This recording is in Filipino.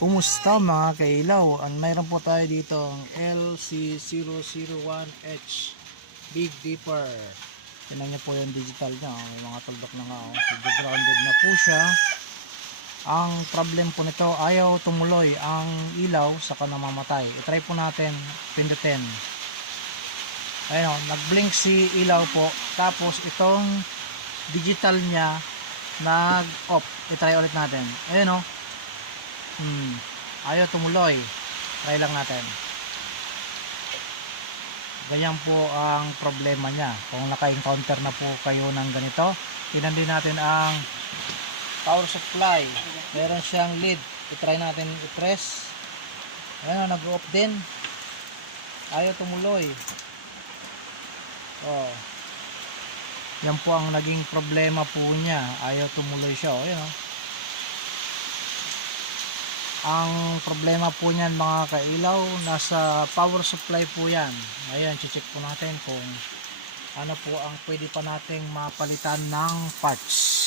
Kumusta mga kailaw? Ang mayroon po tayo dito ang LC001H Big Dipper. Tingnan niyo po yung digital niya. oh. May mga tuldok na nga. Oh. Grounded na po siya. Ang problem po nito, ayaw tumuloy ang ilaw saka namamatay. I-try po natin pindutin. Ayun oh, nag-blink si ilaw po. Tapos itong digital niya nag-off. I-try ulit natin. Ayun oh. Hmm. Ayaw tumuloy. Try lang natin. Ganyan po ang problema niya. Kung naka-encounter na po kayo ng ganito, tingnan din natin ang power supply. Meron siyang lead. I-try natin i-press. Ayan, nag-off din. Ayaw tumuloy. Oh. Yan po ang naging problema po niya. Ayaw tumuloy siya. Oh, ayan, o. Ang problema po niyan mga kailaw, nasa power supply po yan. Ayan, check po natin kung ano po ang pwede pa nating mapalitan ng parts.